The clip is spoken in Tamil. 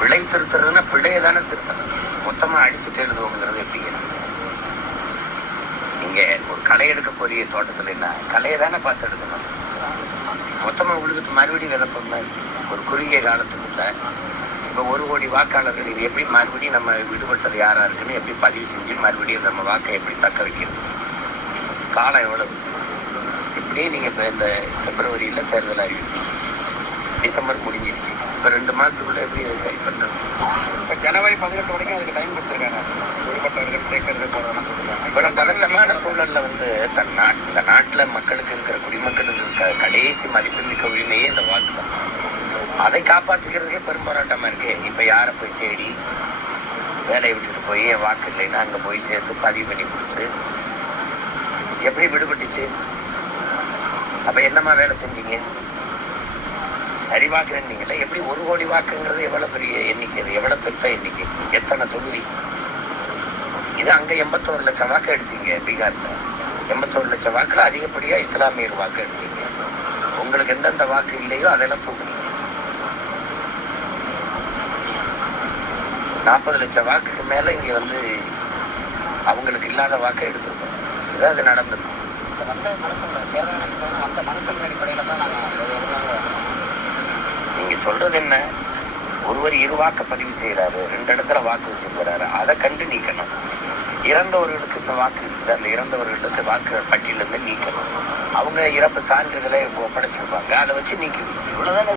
பிழை திருத்துறதுன்னா பிள்ளையை தானே திருத்தணும். மொத்தமா அடிச்சுட்டு எழுதுவோங்கிறது எப்படி? நீங்க ஒரு களை எடுக்க போறிய தோட்டத்துல என்ன கலையை தானே பார்த்து எடுக்கணும். மொத்தமா விழுதுட்டு மறுபடியும் விதப்பம்னா ஒரு குறுகிய காலத்துக்குள்ள இப்போ 1 கோடி வாக்காளர்கள் இது எப்படி மறுபடியும் நம்ம விடுபட்டது யாரா இருக்குன்னு எப்படி பதிவு செஞ்சு மறுபடியும் நம்ம வாக்கை எப்படி தக்க வைக்கிறது? காலம் எவ்வளவு? இப்படியே நீங்க இப்போ இந்த பிப்ரவரியில் தேர்தல் அறிவிப்பு, டிசம்பர் முடிஞ்சிருச்சு. இப்போ 2 மாசத்துக்குள்ள எப்படி இதை சரி பண்றது? இப்போ ஜனவரி 18 வரைக்கும் அதுக்கு டைம் கொடுத்துருக்காங்க. விடுபட்டவர்கள் சேர்க்கறது போறதெல்லாம் கொடுத்துருக்காங்க. இவ்வளோ பதட்டமான சூழல்ல இந்த நாட்டில் மக்களுக்கு இருக்கிற குடிமக்களுக்கு இருக்க கடைசி மதிப்புமிக்க உரிமையே இந்த வாக்கு தான். அதை காப்பாற்றிக்கிறதுக்கே பெரும் போராட்டமா இருக்கு. இப்போ யாரை போய் தேடி வேலையை விட்டுட்டு போய் என் வாக்கு இல்லைன்னா அங்கே போய் சேர்த்து பதிவு பண்ணி கொடுத்து எப்படி விடுபட்டுச்சு? அப்போ என்னமா வேலை செஞ்சீங்க? சரி வாக்குறீங்களே, எப்படி 1 கோடி வாக்குங்கிறது எவ்வளோ பெரிய எண்ணிக்கை? அது எவ்வளோ பெருத்த எண்ணிக்கை? எத்தனை தொகுதி? இது அங்கே 81 லட்சம் வாக்கு எடுத்தீங்க. பீகாரில் 81 லட்சம் வாக்குல அதிகப்படியாக இஸ்லாமியர் வாக்கு எடுத்தீங்க. உங்களுக்கு எந்தெந்த வாக்கு இல்லையோ அதெல்லாம் தூக்குனீங்க. 40 லட்சம் வாக்குக்கு மேலே இங்கே அவங்களுக்கு இல்லாத வாக்கை எடுத்திருக்கோம். இதான் அது நடந்திருக்கும். நீங்க சொல்றது என்ன? ஒருவர் 2 வாக்கை பதிவு செய்யறாரு, 2 இடத்துல வாக்கு வச்சிருக்கிறாரு, அதை கண்டு நீக்கணும். இறந்தவர்களுக்கு இந்த வாக்கு இருக்குது, அந்த இறந்தவர்களுக்கு வாக்கு பட்டியலிருந்து நீக்கணும். அவங்க இறப்பு சான்றிதழை ஒப்படைச்சிருப்பாங்க, அதை வச்சு நீக்கணும். இவ்வளவுதானே.